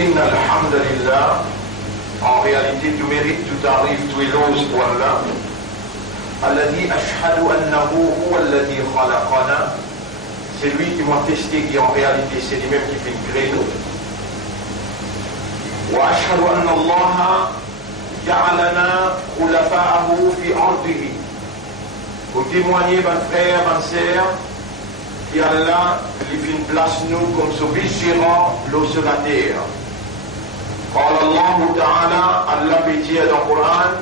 Inna alhamdulillah, en réalité tu mérites, tout arrive, tu éloges pour Allah. Alladhi ashhadu annahu huwa alladhi khalaqana. C'est lui qui m'a testé, qui en réalité c'est lui-même qui fait créer nous. Wa ashhadu anna Allah ja'alana khulafa'ahu fi ardihi. Pour témoigner, mon frère, ma sœur, qui Allah lui fait une place nous comme ce vice-gérant l'eau sur la terre. قال الله تعالى الله بيجي القرآن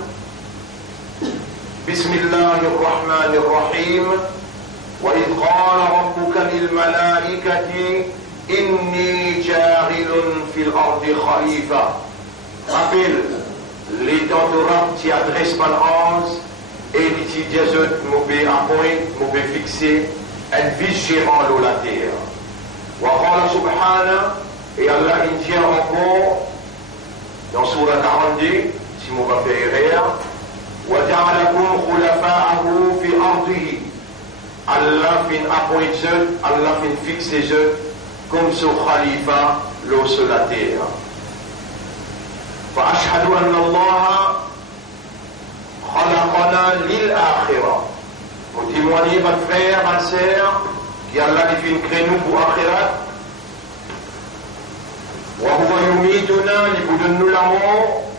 بسم الله الرحمن الرحيم وإذ قال ربك للملائكة إني جاعل في الأرض خليفة. Rappelle les temps de rab qui adressent par l'ange et qui disent mauvais appoint, mauvais fixé un vice-gérant de la terre. وقال سبحانه et Allah il dit encore dans Surah 42, si on va faire erreur, وَجَعَلَكُمْ خُلَفَاءَهُ فِي أَرْضِهِ. Allah fin appointe, Allah fin fixe comme ce khalifa l'eau sur la terre. فَأَشْهَدُ أَنَّ اللَّهَ خَلَقَنَا لِلْآخِرَةِ. Pour témoigner, votre frère, ma sœur, qui Allah fin crée nous pour akhirat. وهو يميتنا لبدن l'amour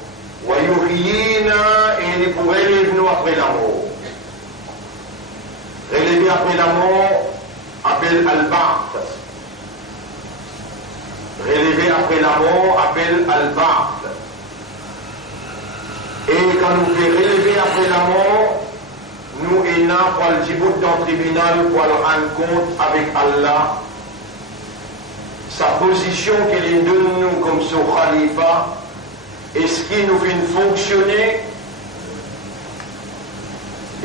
ويحيينا et pour relever nous après l'amour. Relever après l'amour appelle al-Ba'th. Relever après l'amour appelle al-Ba'th. Et quand nous fait relever après l'amour, nous et nous pour le djibout dans le tribunal pour le rendre compte avec Allah. Sa position qu'il donne nous comme ce khalifa, est-ce qu'il nous fait fonctionner,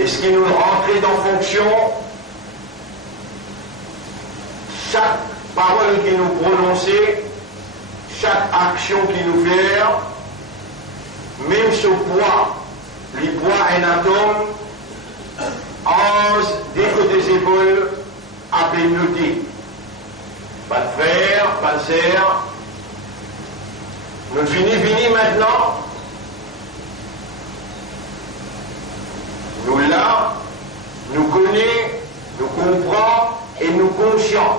est-ce qu'il nous rentre dans fonction, chaque parole qu'il nous prononce, chaque action qu'il nous fait, même ce poids, les poids un atome, ange des côtés des épaules, appelé noté. Pas de frère, pas de sœur. Nous finissons maintenant. Nous là, nous connaissons, nous comprenons et nous conscients.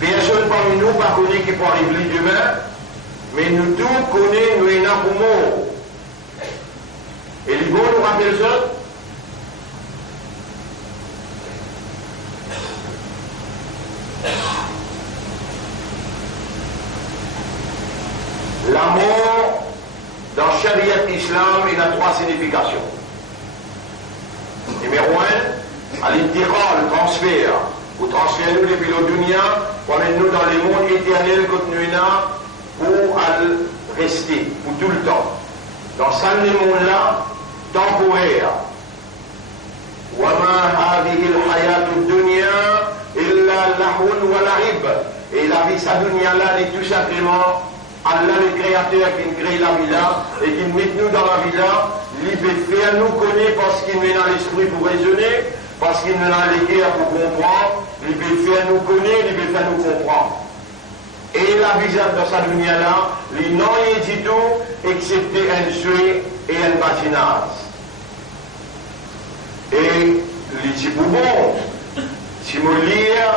Personne parmi nous pas connaît qui peut arriver demain, mais nous tous connaissons, nous en avons mort. Et les bons nous rappellent ça. L'amour, dans Sharia Islam, il a trois significations. Numéro 1, à l'intégral, le transfert. Vous transférez nous depuis le dunya, pour amener nous dans les mondes éternels que nous avons pour rester, pour tout le temps. Dans ce monde-là, temporaire. وَمَا هَذِهِ الْحَيَاةُ الدُّنْيَا إِلَّا لَهْوٌ وَلَعِبٌ. Et la vie, sa dunya-là, est tout simplement Allah le créateur qui crée la vie là et qui met nous dans la vie là, il peut faire nous connaître parce qu'il met dans l'esprit pour raisonner, parce qu'il met dans les guerres pour comprendre, il peut faire nous connaître, il peut faire nous comprendre. Et la vie dans sa lumière là, il n'a rien du tout excepté un souhait et un patinage. Et les petits boubons, si vous lire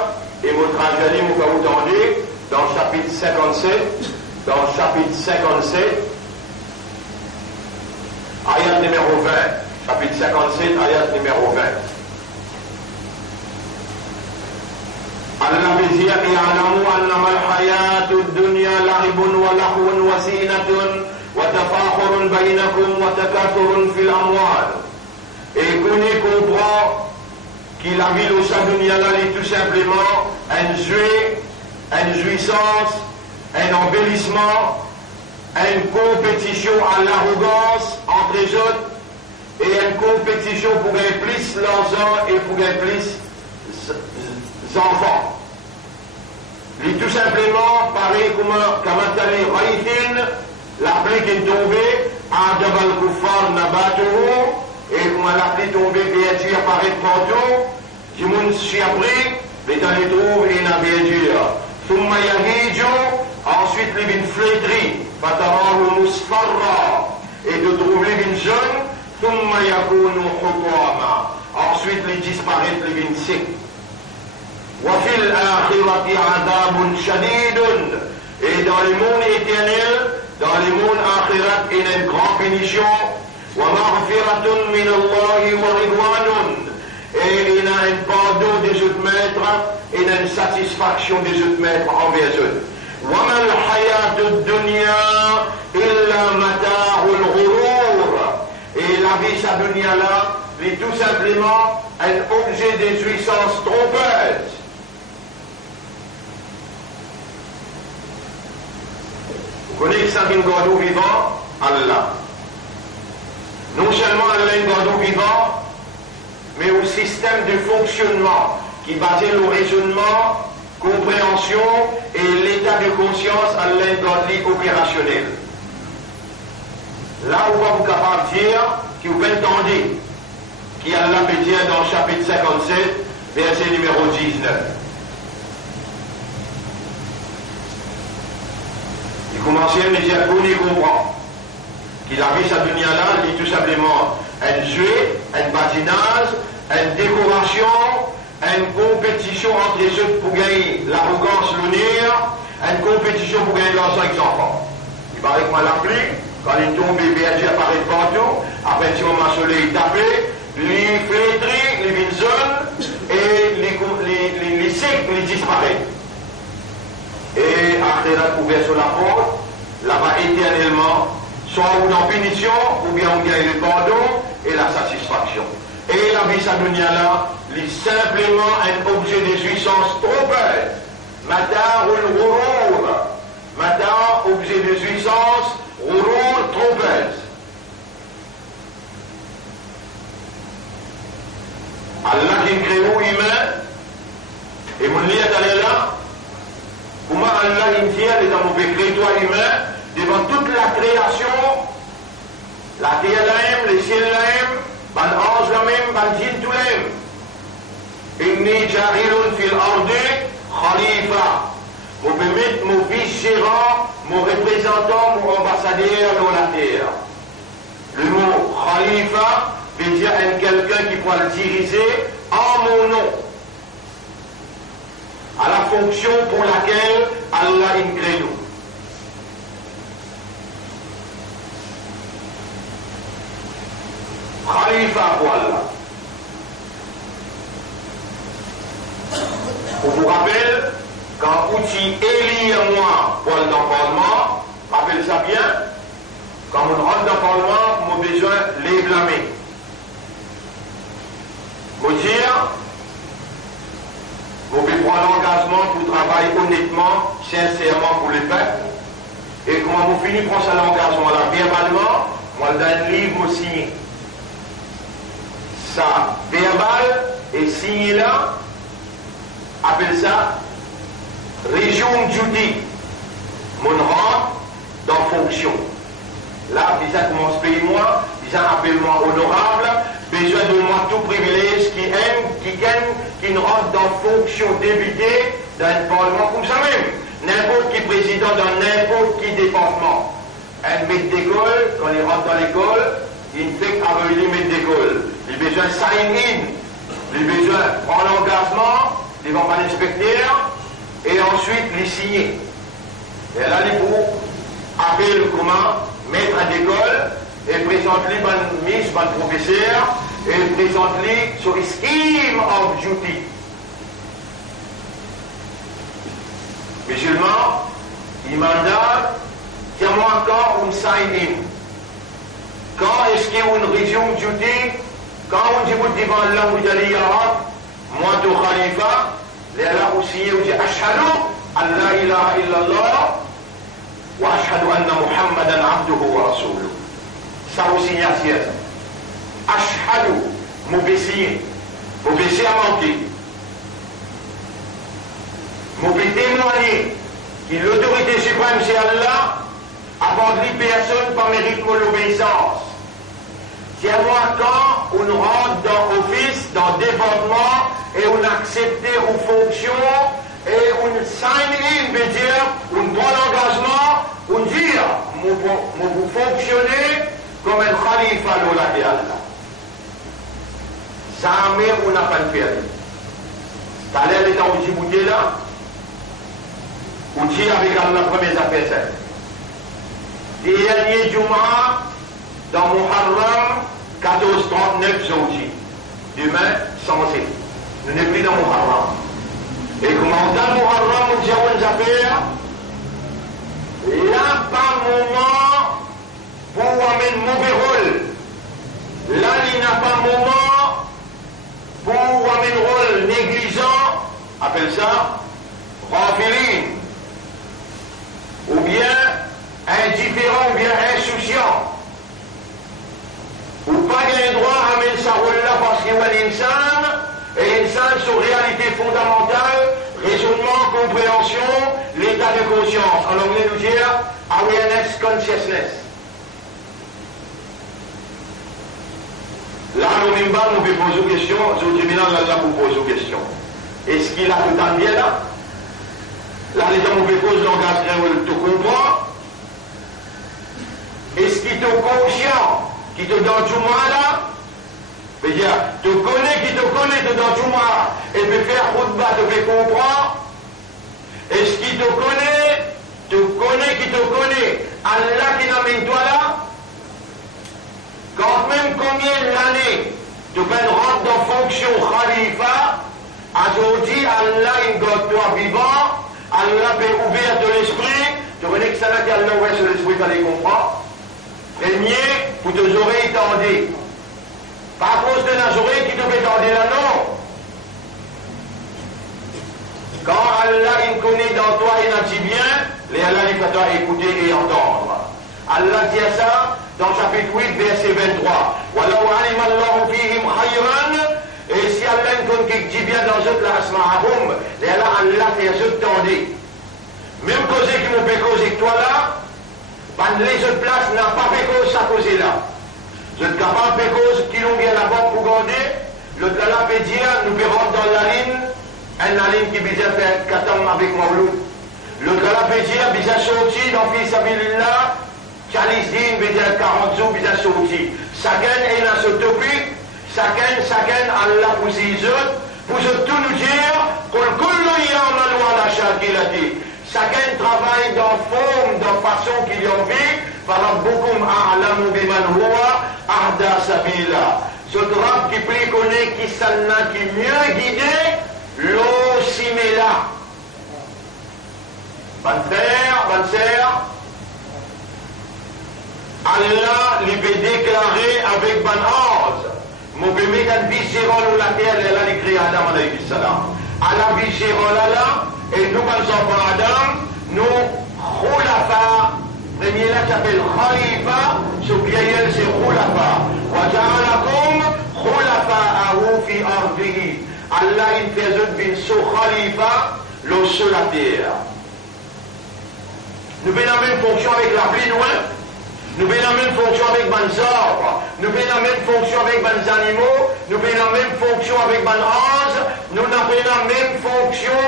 et vous traduisez, vous entendez dans le chapitre 57. Dans le chapitre 57, ayat numéro 20, chapitre 57, ayat numéro 20. Allah dit يعلموا أنما الحياة الدنيا لعب ولهو وزينة وتفاخر بينكم وتكاثر في الأموال. Et qu'on y comprend qu'il a mis au sein de dunya est tout simplement un jeu, une jouissance, un embellissement, une compétition à l'arrogance entre les autres et une compétition pour gagner plus l'argent et pour gagner plus enfants. Et tout simplement, pareil comme Kamatali Raïtin, la pluie qui est tombée, à Jabal Koufar Nabatou, et comme la pluie est tombée, bien sûr, apparaît partout, du monde s'y a pris, les dans les trous et n'a bien dire. ثم يهيج, ensuite les vins flétris, فتراه مصفرا, et de trouver les vins jaunes, ثم يكون حطاما, ensuite les disparaître les vins secs. وفي الآخرة عذاب شديد, et dans le monde éternel, dans le monde akhirat, il y a une grande punition. ومغفرة من الله ورضوان, et il y a un pardon des autres maîtres, et il y a une satisfaction des autres maîtres envers eux. وما الحياة الدنيا إلا متاع الغرور, et la vie sa dunya là, c'est tout simplement un objet de jouissance trompeuse. Vous connaissez ça qui est un vivant? Allah. Non seulement Allah est un vivant, mais au système de fonctionnement qui basé sur le raisonnement, compréhension et l'état de conscience, Allah est un opérationnel. Là où vous êtes capable de dire, qui vous entendez, qui Allah peut dire dans le chapitre 57, verset numéro 19. Il commençait à me dire qu'on y comprend. Qu'il a vu sa dunya là, il dit tout simplement un jeu, un patinage, une décoration, une compétition entre les autres pour gagner l'arrogance lunaire, une compétition pour gagner l'argent avec les enfants. Il paraît que moi l'appli, quand il tombe, les bergers apparaissent partout, après un petit moment le soleil tapé, les flétris, les vinzones, et les secs, les disparaissent. Et Akhirat ouvert sur la porte, là-bas éternellement, soit ou dans punition, ou bien on gagne le pardon et la satisfaction. Et la vie sa dunya là, est simplement un objet de jouissance trompeuse. Mata ou ghurur. Mata, objet de jouissance, ghurur, trompeuse. Allah qui crée nous humains, et mon lien d'aller là, comment Allah il tient les amours créés toi humain, devant toute la création, la terre là-même, les ciels là-même, les anges là-même, les djinns tout là-même. Inni ja'ilun fil ardi khalifa. Mon permettre, mon vice-gérant, mon représentant, mon ambassadeur dans la terre. Le mot khalifa veut dire quelqu'un qui pourra le diriger en mon nom, à la fonction pour laquelle Allah crée nous. Khalifa pour Allah. On vous rappelle, quand outil Élie et moi pour le Parlement, rappelez ça bien, quand on rentre dans le Parlement, on a besoin de les blâmer. Vous dire, vous pouvez prendre l'engagement pour travailler honnêtement, sincèrement pour le peuple. Et quand vous finissez prendre cet engagement là, verbalement, moi je donne un livre, moi signé. Ça, verbal et signé là, appelle ça région duty. Mon rang dans fonction. Là, ça commence à payer moi, ça appelle-moi honorable, besoin de moi tout privilège qui aime, qui gagne, qui rentre dans fonction débutée d'un parlement comme ça même. N'importe qui président dans n'importe qui département. Un maître d'école, quand il rentre dans l'école, il fait avec les maîtres d'école. Il a besoin de sign in, il a besoin de prendre l'engagement devant l'inspecteur et ensuite les signer. Et là, il faut appeler comment maître d'école et présente-lui bonne miss, bon professeur et présente-lui sur le scheme of duty. Musulman, il mandat, tiens-moi encore un sign-in. Quand est-ce qu'il y a une région duty? Quand on dit devant Allah, vous allez moi de Khalifa, les Allah aussi, vous dites Ashhadu an la ilaha illallah wa ashhadu anna Muhammadan abduhu wa rasuluh. Ça aussi, il y a ça. Ashhadu, m'obéir à mentir. M'obéir témoigner que l'autorité suprême c'est Allah, avant les personnes par mérite de l'obéissance. Tiens-moi quand on rentre dans l'office, dans le département, et on accepte aux fonctions, et on sign in veut dire un bon engagement, on dit, vous fonctionnez comme un khalifa de Allah. Jamais on n'a pas le permis. T'as l'air d'être en Djibouti là, on dit avec Allah première affaire. Dernier Juma dans Muharram 1439 Zawji. Demain, censé. Nous n'sommes plus dans Muharram. Et comment dans Muharram, on dit à une affaire, là, pas moment pour amener mauvais rôle. Là, il n'y a pas moment pour amener rôle négligent, appelle ça, raffiline. Ou bien indifférent, ou bien insouciant. Ou pas qu'il droit à amener sa rôle là parce qu'il y a l'insan, et l'insan sur réalité fondamentale, raisonnement, compréhension, l'état de conscience. En anglais, nous dire awareness, consciousness. Là, nous même pas, nous poser une question, au tribunal, là, nous posons une question. Est-ce qu'il a tout en bien là? Là, les gens nous posent le langage créole, tu comprends? Est-ce qu'il est conscient? Qui te donne tout mal là, veut dire, te connais, qui te connaît, te donne tout mal, et peut faire khutbah, te fait comprendre. Est-ce qu'il te connaît, qui te connaît, Allah qui n'amène toi là, quand même combien d'années, tu peux rentrer dans fonction khalifa, aujourd'hui, Allah, il garde toi vivant, Allah peut ouvrir de l'esprit, tu connais que ça n'a qu'Allah ouvert sur l'esprit, tu les comprends. Premier, pour tes oreilles tendues. Pas à cause de nos oreilles qui te fait tendre là, non. Quand Allah il connaît dans toi, il a dit bien, les Allah il fait toi écouter et entendre. Allah dit ça dans chapitre 8, verset 23. Walau alima Allahu fihim khayran, et si Allah il connaît qui dit bien dans eux la asma'ahum, les Allah fait eux tendus. Même causer qui m'ont fait causer que toi là, les autres places n'ont pas fait cause à causer là. Vous êtes capable de faire cause qui l'ont bien là-bas pour garder. L'autre là peut dire, nous pouvons rentrer dans la ligne, une ligne qui vient faire 4 ans avec Mawlou. L'autre là peut dire, vient sortir dans Fils Abilillah, 40 lignes, vient 40 jours, vient sortir. Chacun est dans ce topic, chacun Allah pour ses autres, pour tout nous dire, qu'on colle yamal wa la shakilati. Chacun travaille dans forme, dans façon qu'il y a envie. Farabbukum a'lamu biman huwa ahda sabila. Ce rab qui prie connaît qui s'en qui mieux guidé, l'eau simila. Bonne frère, bonne sœur, Allah lui peut déclarer avec ban hoz. Mon bébé d'un vigérol ou la terre, elle a écrit Adam alayhi salam. Allah vigérol là. Et nous, comme enfants Adam, nous, khulafa, premier là qui s'appelle khalifa, ce vieil c'est khulafa. Wa ja'alakum khulafa'ahu fi ardihi. Allah, il fait une vie sur khalifa, le sur la terre. Nous avons la même fonction avec la pluie loin, nous avons la même fonction avec les arbres, nous avons la même fonction avec les animaux, nous avons la même fonction avec les anges, nous avons la même fonction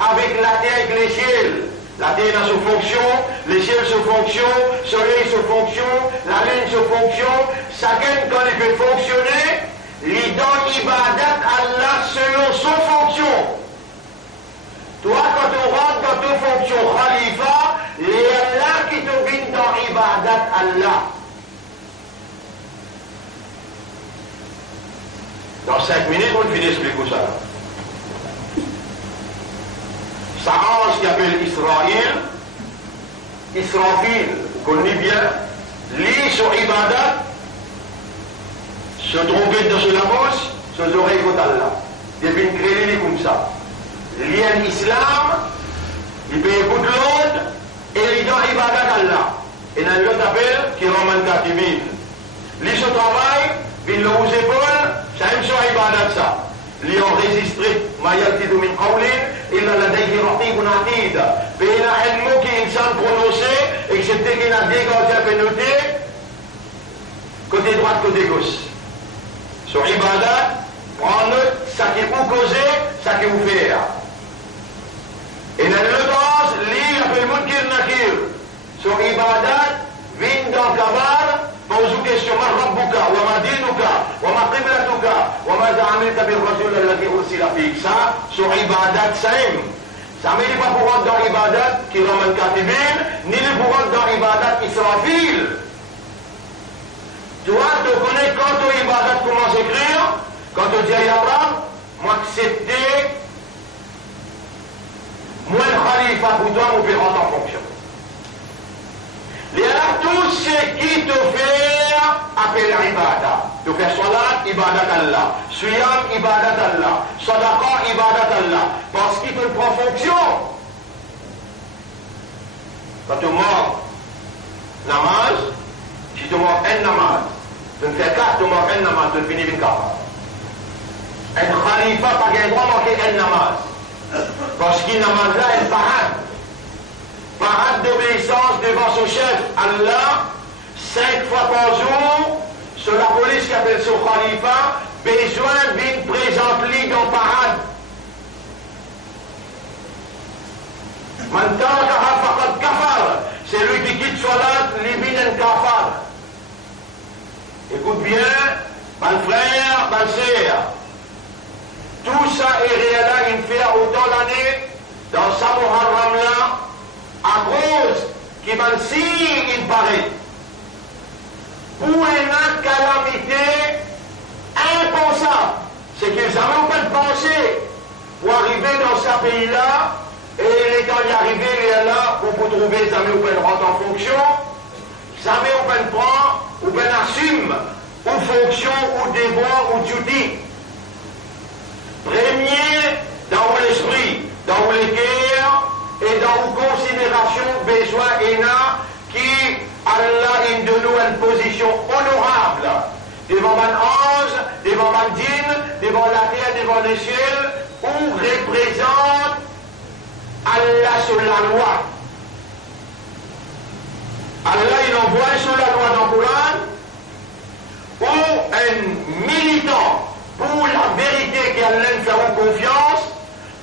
avec la terre et les ciels. La terre a sa fonction, les ciels se fonction, le soleil se fonction, la lune se fonction. Chacun, quand il peut fonctionner, il donne ibadat à Allah selon son fonction. Toi, quand tu rentres dans ta fonction khalifa, il y a Allah qui te vient dans ibadat à Allah. Dans 5 minutes, on finit d'expliquer ça. Ça ange qui appelle Israël, Israfil, vous connaissez bien, lit sur ibadat, se tromper dans la bouche, ses oreilles contre Allah. Il y a une créée comme ça. Lien islam, il peut écouter l'autre, et il donne ibadat à Allah. Et dans l'autre appelle, qui roman katibin. Lui se travaille, il le aux épaules, ça aime sur ibadat ça. Lui enregistré, ma yaltidu min qawlin, illa ladayhi raqibun atid. Mais il a un mot qui est insan prononcé, excepté qu'il a dégagé à pénoter, côté droit, côté gauche. Sur ibadat, prendre ça qui vous causez, ça qui vous fait. Et dans le temps, lire le Munkir Nakir. Sur Ibadat, vin dans Kabar, pose une question, ma Rabbuka, wa ma dinuka, wa ma qiblatuka, wa ma za'amilta bil Rasul alladhi ursila fik. Ça, sur Ibadat Saïm. Ça ne dit pas pour rentrer dans Ibadat, qui ramène Katibin, ni pour rentrer dans Ibadat Israfil. Toi, tu connais quand ton Ibadat commence à écrire, quand tu dis à Abraham, moi accepter, moi le Khalifa pour toi, on peut rentrer en fonction. Tout ce qui te fait appeler Ibadat. Tu fais Salat, Ibadat Allah. Suyam, Ibadat Allah. Sadaqa, Ibadat Allah. Parce qu'il te prend fonction. Quand tu mords namaz, si tu mords un namaz, tu ne fais qu'à, tu mords un namaz, tu ne finis une carte. Un Khalifa n'a pas le droit de manquer un namaz. Parce qu'il namaz là, il parade. Parade d'obéissance devant son chef, Allah, 5 fois par jour, sur la police qui appelle son Khalifa, besoin d'une présente ligue en parade. Maintenant, kafar, c'est lui qui quitte Salat, libine un kafar. Écoute bien, mon frère, ma sœur, tout ça est réel, il fait autant l'année, dans sa Muharram là, à cause qui m'a si il paraît. Pour une calamité impensable, c'est qu'ils n'avaient pas pensé pour arriver dans ce pays-là, et les temps d'y arriver, il est là pour trouver les amis où ils rentrent en fonction, les amis où ils prennent, où ils assument, ou fonction, ou devoir, ou duty. Premier, dans l'esprit, dans le cœur, et dans une considération, besoin et qui Allah de nous une position honorable devant un ange, devant un djinn, devant la terre, devant les cieux, où représente Allah sur la loi. Allah il envoie sur la loi dans le Coran, où un militant pour la vérité qui Allah fait confiance,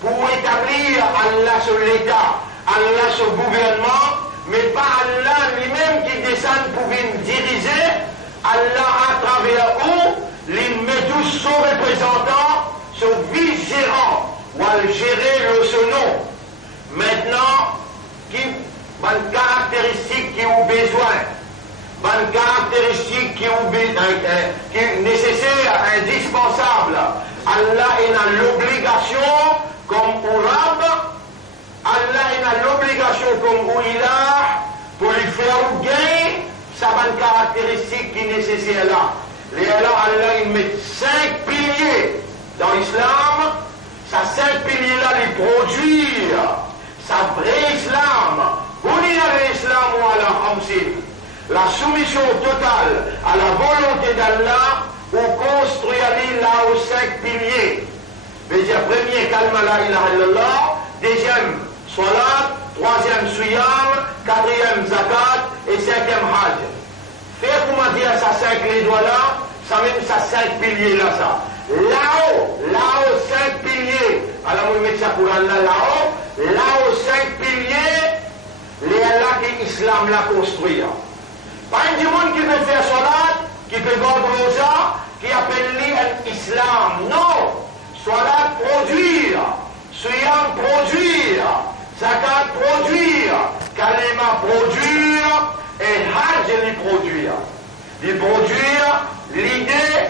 pour établir Allah sur l'État, Allah sur le gouvernement, mais pas Allah lui-même qui descend pour venir diriger, Allah à travers où, il met tous son représentant, son vice-gérant, ou à gérer le son nom. Maintenant, qui une caractéristique qui ont besoin, une caractéristique qui est nécessaire, indispensable. Allah est dans l'obligation, comme au Rab, Allah est dans l'obligation comme au Ilah, pour lui faire gain, ça va une caractéristique qui est nécessaire là. Et alors Allah il met 5 piliers dans l'islam, ces 5 piliers-là les produire, ça vrai islam, l'islam ou à la khamsin, la soumission totale à la volonté d'Allah, ou construire là aux 5 piliers. Deuxième, premier, kalma la ilaha illallah. Deuxième, salat. Troisième, suyam. Quatrième, zakat. Et 5e, hajj. Faire comment dire ça 5 les doigts là, ça même ça 5 piliers là ça. Là-haut, 5 piliers. Alors on met ça pour Allah là-haut, 5 piliers, les Allah qui l'islam l'a construit. Pas un monde qui veut faire salat, qui peut vendre rosa, qui appelle lui un islam. Non! Salat produire, suyam produire, zakat produire, kalima produire, et hajj les produire. Les produire l'idée,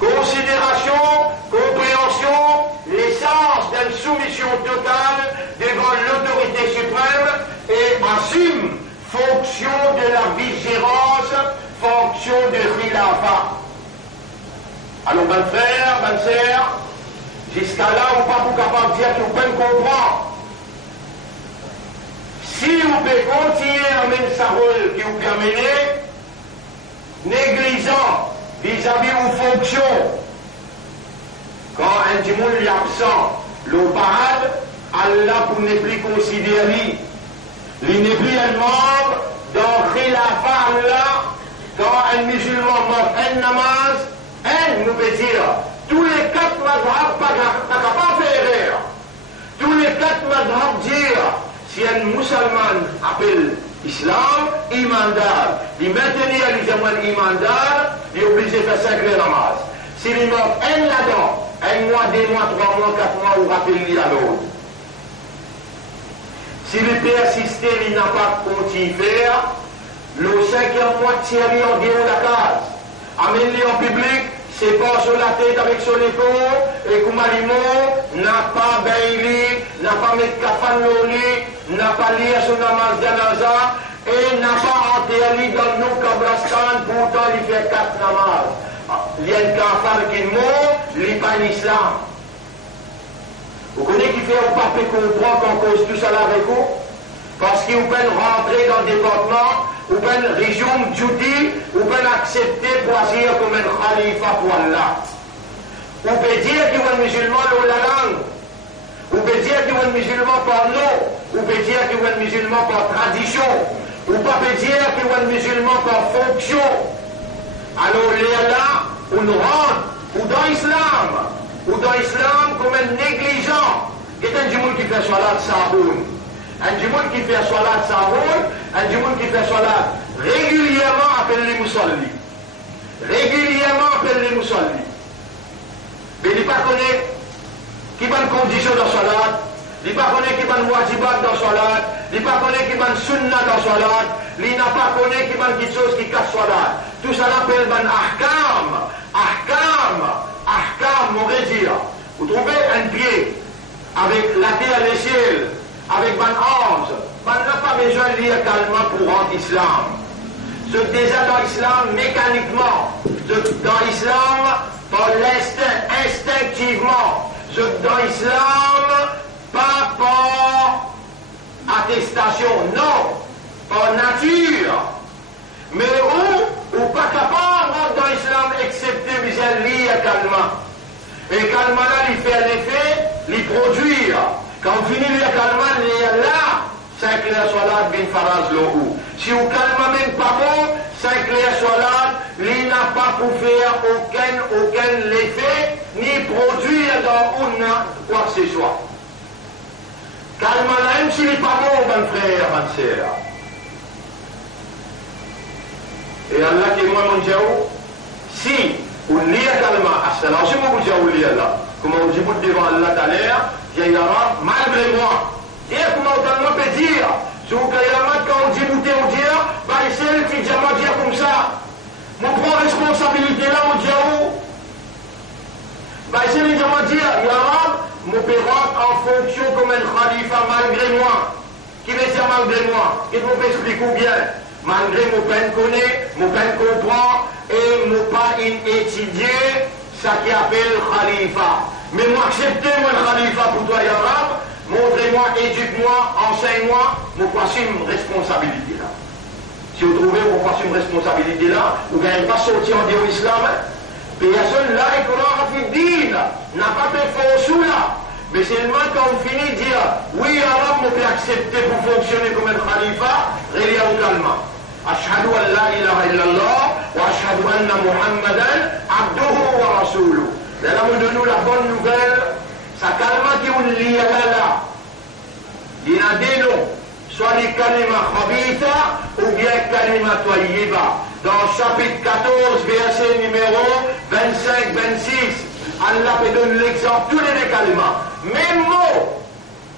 considération, compréhension, l'essence d'une soumission totale devant l'autorité suprême et assume fonction de la vigérance, fonction de khilafa. Alors, ben frère, ben sœur, jusqu'à là, on pas pour capable de dire que vous pouvez comprendre. Si vous pouvez continuer à mener sa rôle qui vous permet, négligent vis-à-vis vos fonctions, quand un djimoun est absent, le parade, Allah pour ne plus considérer, il n'est plus un membre dans khilafa Allah, quand un musulman mort un namaz, nous peut dire, tous les 4 mazhab, pas faire erreur. Tous les 4 mazhab dire, si un musulman appelle Islam, imandar, il maintenir les témoins imandar, il est obligé de faire 5 namaz. S'il est mort un là-dedans, un mois, 2 mois, 3 mois, 4 mois, ou rappelle-lui à l'autre. S'il est persisté, il n'a pas continué à faire, le 5e mois, tirer en dehors de la case. Amène-le en public, c'est pas sur la tête avec son épaule, et comme n'a pas bailli, n'a pas mis kafan loli, n'a pas lié son namaz janaza, et n'a pas enterré dans nos kabrastan, pourtant il fait 4 namaz. Il y a un kafar qui mort, il n'est pas l'islam. Vous connaissez qui fait un papier comprend qu'on cause tout ça là avec vous? Parce qu'ils peuvent rentrer dans le département, ou peuvent résumer Judy, ou peuvent accepter choisir comme un khalifa pour Allah. Ou peut dire qu'il y a un musulman dans la langue, ou peut dire qu'il y a un musulman par nom, ou peut dire qu'il y a un musulman par tradition, ou pas peut dire qu'il y a un musulman par fonction. Alors là, on rentre, ou dans l'islam, comme un négligent. Il y a un djimoun qui fait salat saboun. Un djimoun qui fait salat saboun, un djimoun qui fait salat régulièrement appelle les musalli. Régulièrement appelle les musalli. Mais il ne pas connaît qui va une condition dans salat, il ne pas connaît qui va une wajibat dans salat, il ne pas connaît qui va une sunna dans salat, il n'a pas connaît qui va une quelque chose qui casse salat. Tout ça l'appelle un ahkam, on va dire. Vous trouvez un pied avec la terre à l'échelle, avec un ange, on n'a pas besoin de lire calmement pour rendre l'islam. C'est déjà dans l'islam mécaniquement, dans l'islam par l'instinct, instinctivement, dans l'islam pas par attestation, non, par nature. Mais où pas capable dans l'islam excepté bien lire calmement. Et calmement là, il fait l'effet, il produit. Quand on finit lire calmement, il est là, 5 clairs salat bin faraz l'eau. Si vous calmement même pas bon, 5 clairs salat, il n'a pas pour faire aucun effet, ni produire dans une quoi que ce soit. Calmement là, même s'il n'est pas bon, mon frère, ma sœur. Et Allah qui est moi mon Dieu, si on lit calmement, alors si vous vous lit là, comme on dit devant Allah tout à l'heure, il y aura malgré moi. Et comment on peut dire, si vous quand on dit bouter, on dit, bah c'est le qui dit comme ça. Mon prend responsabilité là, mon Dieu, bah c'est le qui dit, il y aura mon père en fonction comme un khalifa malgré moi. Qui veut dire malgré moi? Qu'est-ce qu'on peut expliquer ou bien? Malgré mon peine connaît, mon peine comprend, et mon pas étudier ça qui appelle khalifa. Mais moi acceptez moi le khalifa pour toi, Yarab, montrez-moi, éduque-moi, enseigne-moi, mon voici une responsabilité là. Si vous trouvez mon voici une responsabilité là, vous n'allez pas sortir en dehors de l'islam, personne là, et qu'on a dit, n'a pas fait faux là. Mais seulement quand on finit de dire, oui, Arab, on peut accepter pour fonctionner comme un khalifa, relia au calme. أشهد أن لا إله إلا الله وأشهد أن محمدا عبده ورسوله. Là, nous donnons la bonne nouvelle, ça calme qui on lit là. Il y a des noms, soit les kalima khabitha ou bien kalima tayyiba. Dans le chapitre 14, verset numéro 25-26, Allah peut donner l'exemple, tous les kalima. Même mot.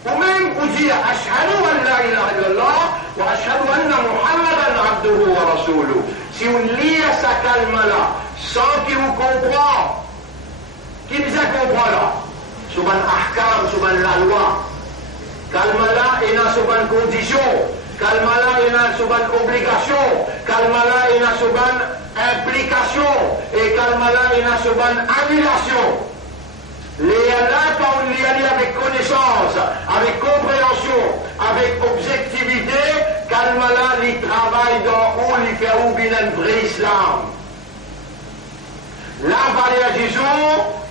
Ou même pour dire Ashhadu an la ilaha illallah wa ashhadu anna Muhammadan abduhu wa rasuluh. Si on lit sa calme là, sans qu'il vous comprend, qui nous comprend là? Sur un ahkam, sur la loi. Calme là, il y a sur une condition. Calme là, il y a sur une obligation. Calme là, il y a sur une implication. Et calme là, il y a sur une annulation. Les Allah, quand on lit avec connaissance, avec compréhension, avec objectivité, calme-là, il travaille dans où il fait où bien un vrai islam. Là, par les Jésus,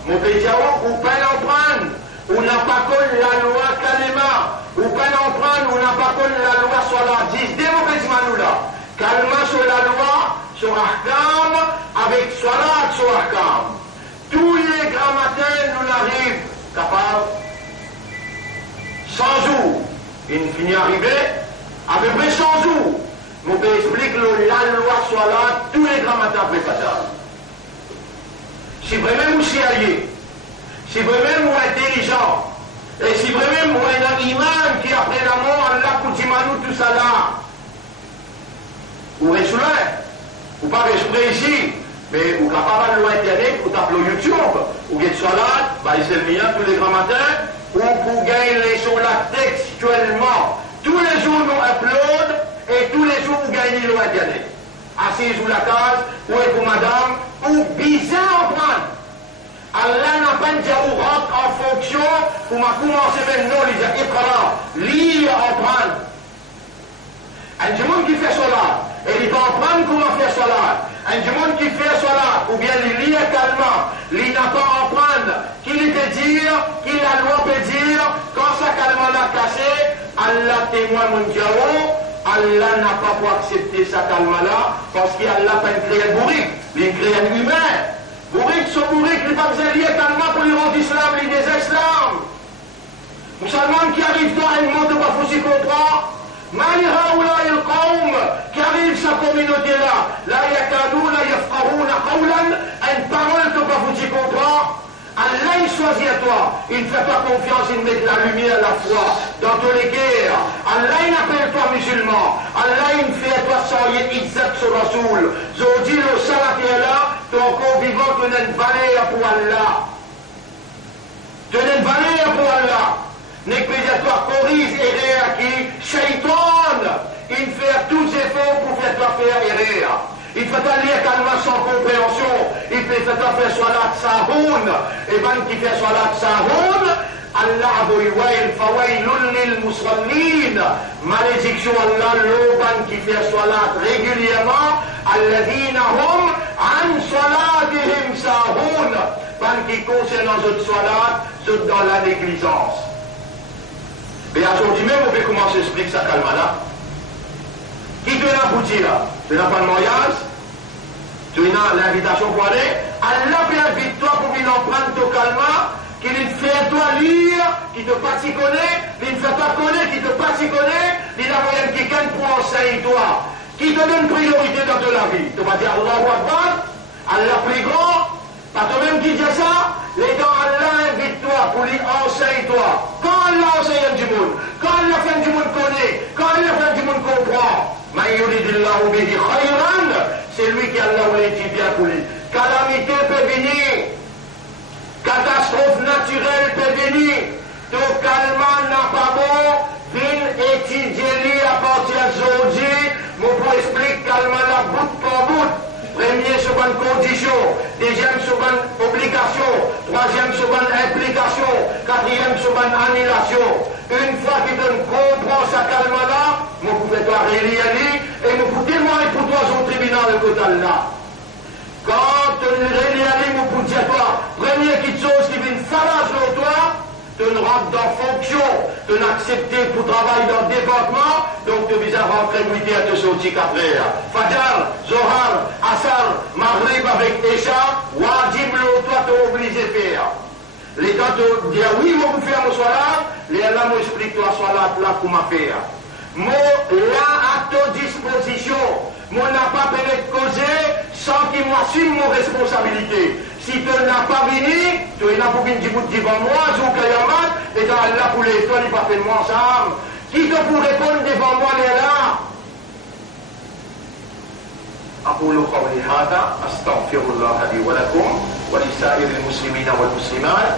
mon pays, ou pas en prendre, ou n'a pas connu la loi kalima, ou pas en prendre, ou n'a pas connu la loi sur la 10, dès mon pays, là. Calme sur la loi, sur Ahkam, avec Salat sur Ahkam. Tous les grands matins nous arrivent capables, sans jour, Il finit arrivé, à peu près 100 jours. Mon père explique que la loi soit là, tous les grands matins après passage. Si vraiment vous si allié, si vraiment vous intelligent, et si vraiment vous êtes un imam qui après la mort, Allah Koutimanou, tout ça là, vous restez là, vous pas rester ici, mais vous êtes capable de l'internet, vous tapez YouTube, vous êtes sur là, c'est le mien tous les grands matins, ou vous gagnez les sons là textuellement. Tous les jours nous upload et tous les jours vous gagnez le internet. Assis sous la case, ou pour madame, ou bizarre en prendre. Allah n'a pas dit ou rentre en fonction, pour m'a commencé maintenant, il dit écran, lire en prendre. Un du monde qui fait cela, et il va en prendre comment faire cela. Un du monde qui fait cela, ou bien il lit calmement, il n'a pas en prendre, qu'il peut dire, qu'il la loi peut dire, quand ça calmement l'a cassé, Allah témoin mon Dieu, Allah n'a pas pu accepter sa calme-là parce qu'Allah n'a pas créé un bourrique, il crée un humain. Bourrique, ce bourrique, il n'est pas besoin de lier calmement pour lui rendre l'islam, il des islam. Musulman qui arrive dans un monde de pas faut s'y comprendre. Malira ou là, il qui arrive sa communauté-là, là, yakadouna, yafqarouna, qawlan, une parole que pas faut s'y comprendre. Allah il choisit à toi, il ne fait pas confiance, il met de la lumière, la foi dans toutes les guerres. Allah il appelle toi musulman, Allah il fait à toi sans Izzat sur Rasoul. Zodi le salat est là, ton corps vivant te n'a une valeur pour Allah. Te n'a une valeur pour Allah. N'est que à toi corrige errer à qui Shaitan, il fait tous les efforts pour faire toi faire errer. Il fait lire calmement sans compréhension. Il fait faire salat sahoun. Et ben qui fait salat sahoun, Allah abouywail fawailun lil musallin. Malédiction Allah, l'oban qui fait salat régulièrement. Alladhina hum an salatihim sahoun. Ben qui concerne notre salat, c'est dans la négligence. Et aujourd'hui même, on peut commencer à expliquer ça calmement là. Qui te l'a abouti là? Tu n'as pas le mariage? Tu as l'invitation pour aller? Allah peut inviter toi pour venir en prendre ton calme, qu'il fait toi lire, qui te pas s'y connaît, il ne fait pas connaître, qui te pas s'y connaît, il a moyen quelqu'un pour enseigner toi, qui te donne priorité dans ta vie. Tu vas dire Allahu Akbar, Allah plus grand, pas toi-même qui dit ça, les gars, Allah invite-toi pour lui enseigne-toi. Quand Allah enseigne du monde, quand Allah fait du monde connaît, quand Allah fait du monde comprend, c'est lui qui Allah voulait dire bien pour lui. Calamité peut venir, catastrophe naturelle peut venir, ton calme n'a pas bon, viens étudier à partir d'aujourd'hui, mon pour expliquer calme la bout pour bout. Premier sur bonne condition, deuxième sur bonne obligation, troisième sur bonne implication, quatrième sur bonne annulation. Une fois qu'il te comprend sa calme là, vous pouvez toi réaliser et vous pouvez témoigner pour toi au tribunal de côté là. Quand tu réalises, vous pouvez dire toi, premier qui chose qui vient faire sur toi, tu ne rentres dans fonction, tu n'acceptes pour travailler dans le département, donc tu vises à rentrer midi à te sortir après. Fajr, Zohar, Asar, Maghrib avec Isha, Wajib, toi tu es obligé de faire. Les gars te disent oui, moi vous faire mon salat, les Allah m'explique toi salat là pour m'a faire. Moi là à ta disposition, moi n'a pas pu être causé sans qu'il m'assume mon responsabilité. Si tu n'as pas venu, tu es là pour venir devant moi, ou Kayamat, et dans Allah pour les toi, il pas fait moi ensemble. Qui te pour répondre devant moi, les là? أقول قولي هذا أستغفر الله لي ولكم ولسائر المسلمين والمسلمات.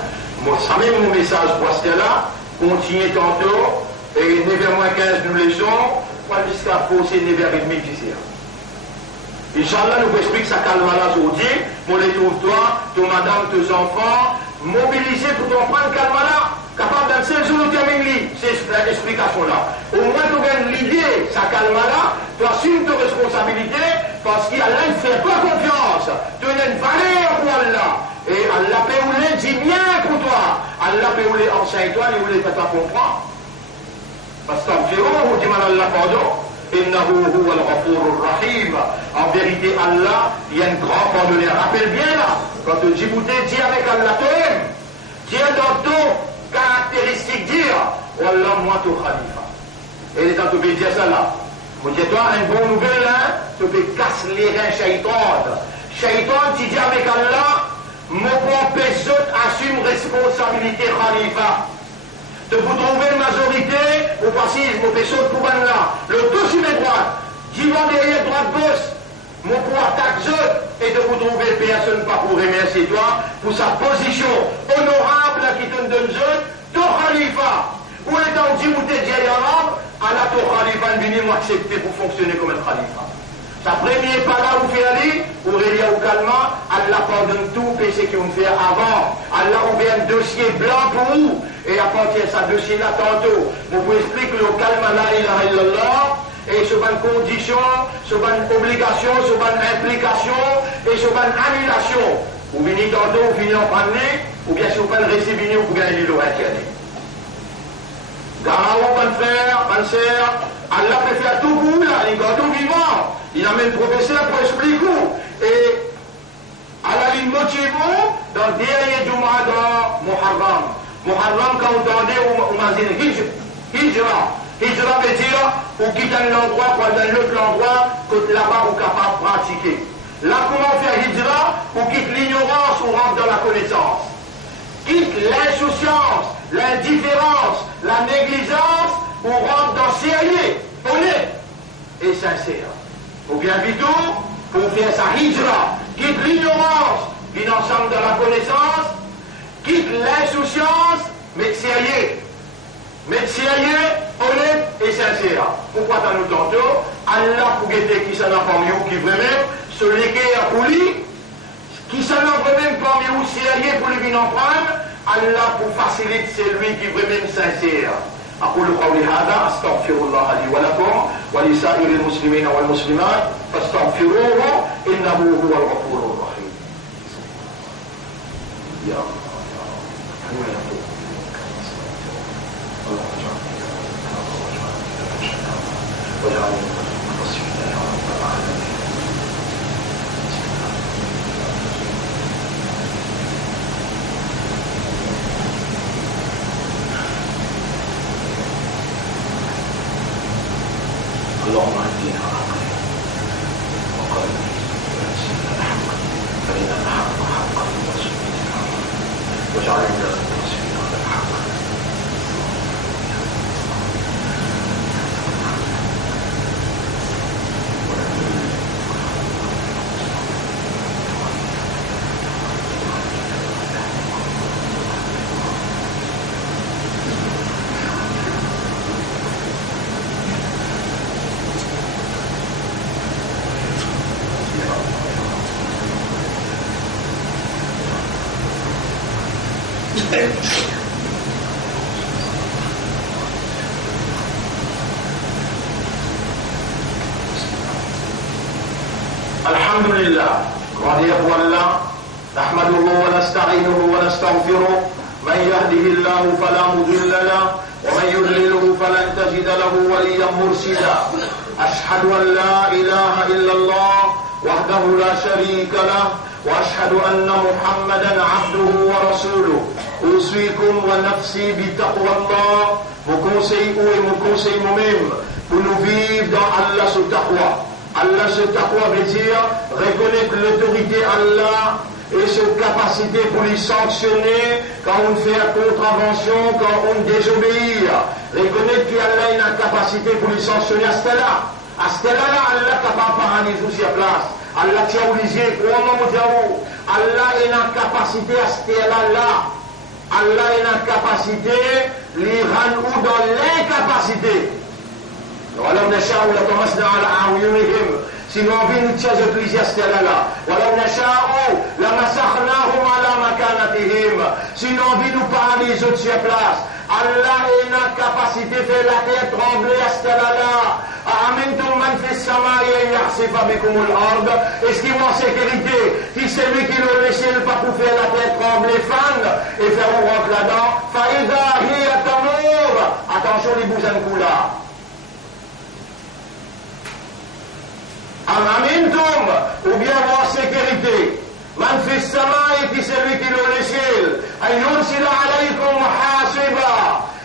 Savez mon message pour ce là, continuez tantôt, et 9h15 nous laissons, jusqu'à poser 9h30 ici. Inch'Allah, nous explique ça calme là aujourd'hui, pour les trouve-toi, ton madame, tes enfants, mobilisés pour t'en prendre calme là, capable d'un seul jour de terminer cette explication-là. Au moins, tu gagnes l'idée, ça calme là, tu assumes tes responsabilités, parce qu'Allah ne fait pas confiance. Tu as une valeur pour Allah. Et Allah peut ou les dit bien pour toi. Allah peut ou les enseigne-toi, et ou les fait pas comprendre. Parce que vous dit mal Allah pardon. Innahu huwa al-Ghafur rahim. En vérité, Allah, il y a un grand pardonneur. Rappelle bien là, quand tu dis dis avec Allah, tu aimes. Dis dans ton caractéristique, dire, Wallah, moi, tu khalifa. Et les gens, tu peux dire ça là. Vous dites, toi, une bonne nouvelle, hein, tu peux casser les reins Shaitan. Shaitan, tu dis avec Allah, mon propre assume responsabilité Khalifa. De vous trouver une majorité, vous passez, mon pécho pour là. Le dos sur les droites, divan derrière droite gauche, mon pour attaque et de vous trouver personne pas pour remercier toi pour sa position honorable qui te donne ton Khalifa. Où est on dit, vous êtes déjà arabe, Allah ton Khalifa venu m'accepter pour fonctionner comme un Khalifa. Sa première parole vous fait aller, vous reliez au calme, Allah pardonne tout péché qu'on fait avant. Allah ouvre un dossier blanc pour vous, et à partir de ce dossier-là, tantôt, vous pouvez expliquer le calme, la ilaha illallah, et sur une condition, sur une obligation, sur une implication, et sur une annulation. Vous venez tantôt, vous venez en prendre, ou bien si vous pouvez rester venu, vous gagnez l'eau interne. Garao, mon frère, mon sœur, Allah peut faire tout pour vous là, il est tout vivant. Il amène le professeur pour expliquer vous. Et Allah il motive vous dans le dernier Jumu'ah dans Muharram. Muharram, quand vous entendez, on m'a dit Hijra. Hijra veut dire, vous quittez un endroit pour aller dans l'autre endroit, que là-bas vous êtes capable de pratiquer. Là, comment faire Hijra? Vous quittez l'ignorance, vous rentre dans la connaissance. Quitte l'insouciance, l'indifférence, la négligence, on rentre dans sérieux, honnête et sincère. Ou bien plutôt, pour faire sa hijra, quitte l'ignorance, vient ensemble dans la connaissance, quitte l'insouciance, mais sérieux. Mais sérieux, honnête et sincère. Pourquoi t'en nous tantôt? Allah pour guetter qui s'en a parmi vous, qui vraiment, celui qui est à lui, qui s'en a vraiment parmi vous, sérieux pour lui venir en prendre, Allah pour faciliter celui qui est vraiment sincère. أقول قولي هذا أستغفر الله لي ولكم ولسائر المسلمين والمسلمات فاستغفروه إنه هو الغفور الرحيم. يا اللهم اهدنا وقال الحق فإن الحق حقا وارزقنا واجعلنا نصير على الحق. الحمد لله رضي الله نحمده ونستعينه ونستغفره من يهده الله فلا مضل له ومن يضلله فلن تجد له وليا مرشدا أشهد أن لا إله إلا الله وحده لا شريك له وأشهد أن محمدا عبده ورسوله أوصيكم ونفسي بتقوى الله mon conseil et mon conseil moi-même pour nous vivre dans Allah ce taqwa. Allah ce taqwa veut dire reconnaître l'autorité Allah et sa capacité pour lui sanctionner quand on fait une contravention, quand on désobéit. Reconnaître qu'Allah a une capacité pour lui sanctionner à ce là. À ce là, Allah est capable de paralyser sur place. Allah tient obligé, Allah a une capacité à ce là. Allah a une capacité, les rendre dans l'incapacité. ولو نشاء لطمسنا على أعينهم sinon on vient nous tirer plusieurs stèles là ولو نشاء لمسخناهم على مكانتهم sinon on vient nous paralyser sur place. Allah a une capacité de faire la terre trembler à ce là. أأمنتم من في السماء أن يخسف بكم الأرض. Est-ce qu'il va en sécurité? Qui c'est lui qui le laisse pas pour faire la terre trembler, fan et faire on rentre là-dedans. فإذا هي تمور. Attention les bousins là. Amamintum, ou bien en sécurité. Man fi samai, qui c'est lui qui le laisse. Ayursila alaykum hasiba.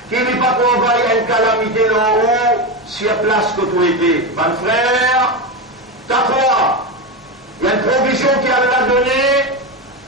Qui n'est pas pour envoyer une calamité là-haut, sur place que tu étais. Mon frère, taqwa. Il y a une provision qu'Allah a donnée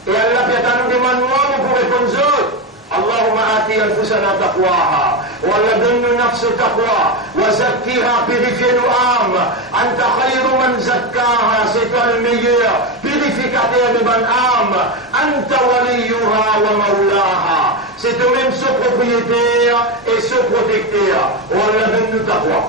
et Allah vient à nous demander pour répondre aux autres. اللهم آت أنفسنا تقواها ولدن نفس تقوى وزكها purifie-nous âme أنت خير من زكاها c'est toi le meilleur purificateur de bonne âme أنت وليها ومولاها c'est toi-même ce propriétaire et ce protecteur ولدن تقوى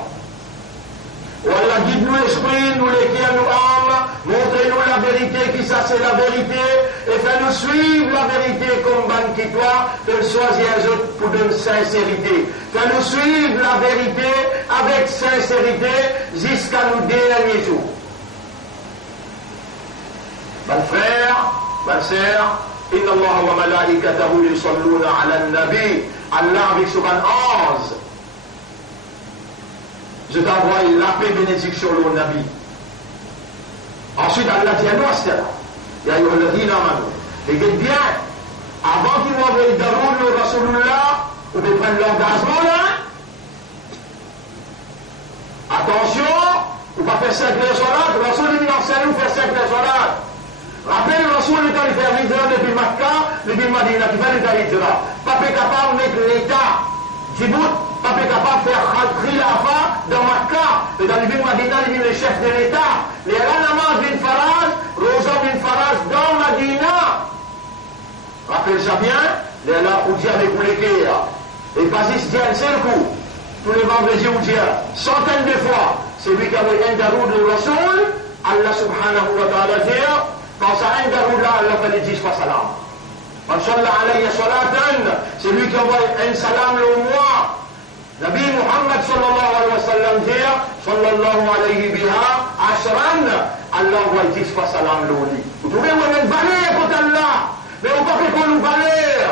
Wallah, guide-nous l'esprit, nous l'éclaire nous âmes, montrez-nous la vérité, qui ça c'est la vérité, et fais-nous suivre la vérité comme ban qui toi, fais-nous choisir les autres pour de sincérité. Fais-nous suivre la vérité avec sincérité jusqu'à nos derniers jours. Mon frère, ma sœur, Inna Allah wa malaikatahu yusalluna ala nabi, Allah avec son ange. Je t'envoie la paix bénédiction au Nabi. Ensuite, Allah dit à nous, il y a eu et bien, avant qu'il m'envoie le Daroul, le Rasulullah, vous pouvez prendre l'engagement là. Attention, vous ne pouvez pas faire 5 les soldats, le Rasul dit enseigne vous faire 5 les soldats. Rappelez le Rasul est allé faire l'Hijra depuis Makkah, depuis Madina, qui va faire l'Hijra. Pas capable de mettre l'État Djibouti. Pas capable de faire khilafa dans Makkah, et dans le Madina, les chefs de l'État, les Al-Namaz bin Faraj, Rosa bin Faraj dans Madina. Rappelez ça bien, les Al-Oudja avec Boulekea, et Bazis dit un seul coup, tous les vendredis Oudja, centaines de fois, c'est lui qui avait un daroud le Rasoul, Allah subhanahu wa ta'ala dit, quand ça un daroud là, Allah fait les 10 fois salam. Man shalla alayya salatan, c'est lui qui envoie un salam le mois. Nabi Muhammad sallallahu alayhi wa sallam dit, sallallahu alayhi biha, ashran, Allah envoie 10 fois salam l'oli. Vous trouvez, on est valé contre Allah, mais on ne peut pas nous valer.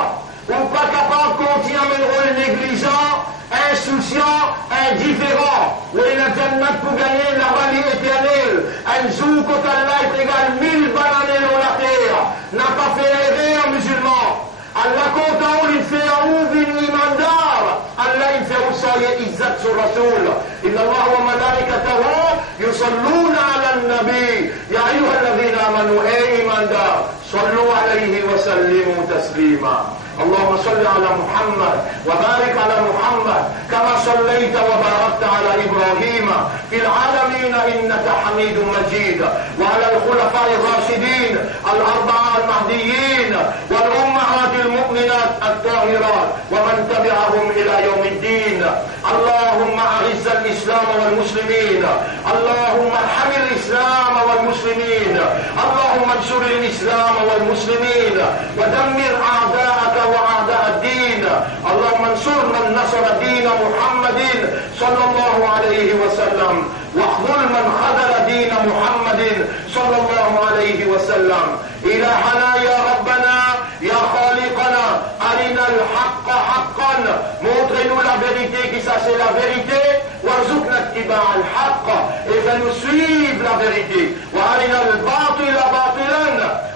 On n'est pas capable de continuer à mener un rôle négligent, insouciant, indifférent. Où il y a Jannat pour gagner la vallée éternelle. Un jour, quand Allah est égal 1000 bananes dans la terre, n'a pas fait erreur musulman. Allah content, il fait un ouvre imandar. Allah il fait aussi izzat sur Rasoul. Inna Allah wa malaikatahu yusalluna ala nabi. Ya ayyuha alladhina amanu ay imandar. Sallu alayhi wa sallimu taslima. اللهم صل على محمد وبارك على محمد كما صليت وباركت على إبراهيم في العالمين إنك حميد مجيد وعلى الخلفاء الراشدين الأربعة المهديين والأمهات المؤمنات الطاهرات ومن تبعهم إلى يوم الدين اللهم أعز الإسلام والمسلمين اللهم ارحم الإسلام والمسلمين اللهم انصر الإسلام والمسلمين ودمر أعداءك وأعداء الدين اللهم انصر من نصر دين محمد صلى الله عليه وسلم واخذل من خذل دين محمد صلى الله عليه وسلم إلهنا يا ربنا يا خالقنا أرنا الحق حقا montrez-nous la vérité qui ça c'est la vérité وارزقنا اتباع الحق et fais-nous suivre la vérité وأرنا الباطل باطلا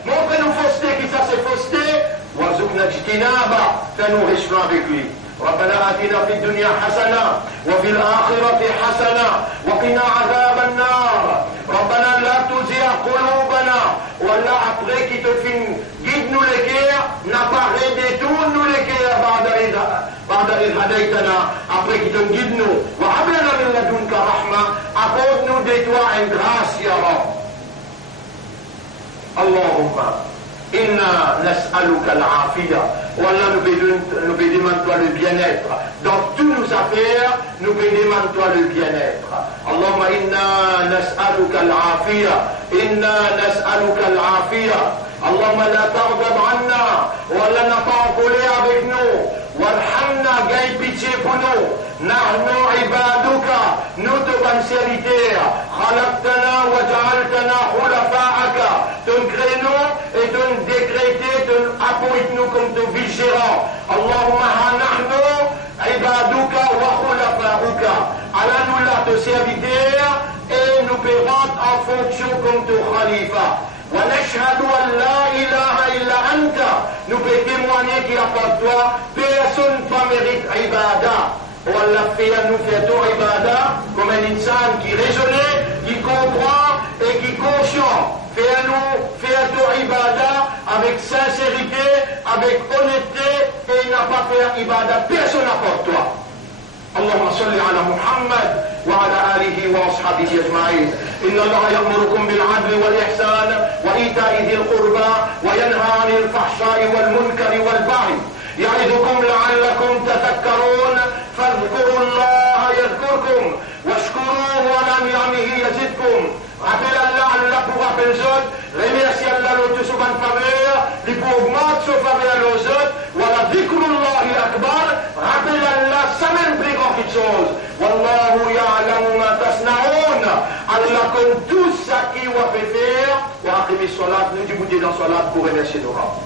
montrez-nous fausseté qui ça c'est fausseté وارزقنا اجتنابه فنوه اسمع بكلي ربنا آتنا في الدنيا حسنة وفي الآخرة حسنة وقنا عذاب النار ربنا لا تزغ قلوبنا ولا après qui te fin guide-nous les cœurs n'apparaît détourne-nous les cœurs بعد إذ هديتنا après qui te guide-nous وهب لنا من لدنك رحمة accorde-nous de toi une grâce يا رب اللهم Inna nas'aluka al-afiyah. Wallah, nous demandons toi le bien-être. Dans toutes nos affaires, nous demandons toi le bien-être. Allahumma inna nas'aluka al-afiyah. Inna nas'aluka al-afiyah. Allahumma la taghdab anna. Wallah, n'a pas en colère avec nous. Warhamna, gagne pitié pour nous. Nahnu ibaduka. Nous te bonnes serviteurs. Khalaqtana wa ja'altana khulafa'aka. Ton créneau et ton décrété, ton appointe-nous comme ton vice-gérant. Allahumma hanahnu ibaduka wa khulafa'uka. Allah nous l'a te serviteur et nous paierons en fonction comme ton khalifa. ونشهد أن لا إله إلا أنت nous pouvons témoigner qu'il n'y a pas de toi personne ne mérite ibada Allah fait à nous faire tout ibadah comme un insan qui raisonne, qui comprend et qui est conscient. Fais à nous faire tout ibadah avec sincérité, avec honnêteté, et il n'a pas fait ibadah personne n'apporte toi. اللهم صل على محمد وعلى آله وأصحابه أجمعين. إن الله يأمركم بالعدل والإحسان وإيتاء ذي القربى وينهى عن الفحشاء والمنكر والبغي يعظكم لعلكم تذكرون فاذكروا الله يذكركم واشكروه على نعمه يزدكم. Rappelez Allah, Allah pour rappeler les autres, remerciez Allah l'autre sur bonne faveur, il pour augmenter sa faveur aux autres, voilà, dhikrullahi akbar, rappelez Allah, ça même plus grand quelque chose. Wallahu ya'lamu ma tasna'un, Allah connaît tout ça qui vous fait faire, wa aqimi salat, nous du bout dans salat pour remercier nos rangs.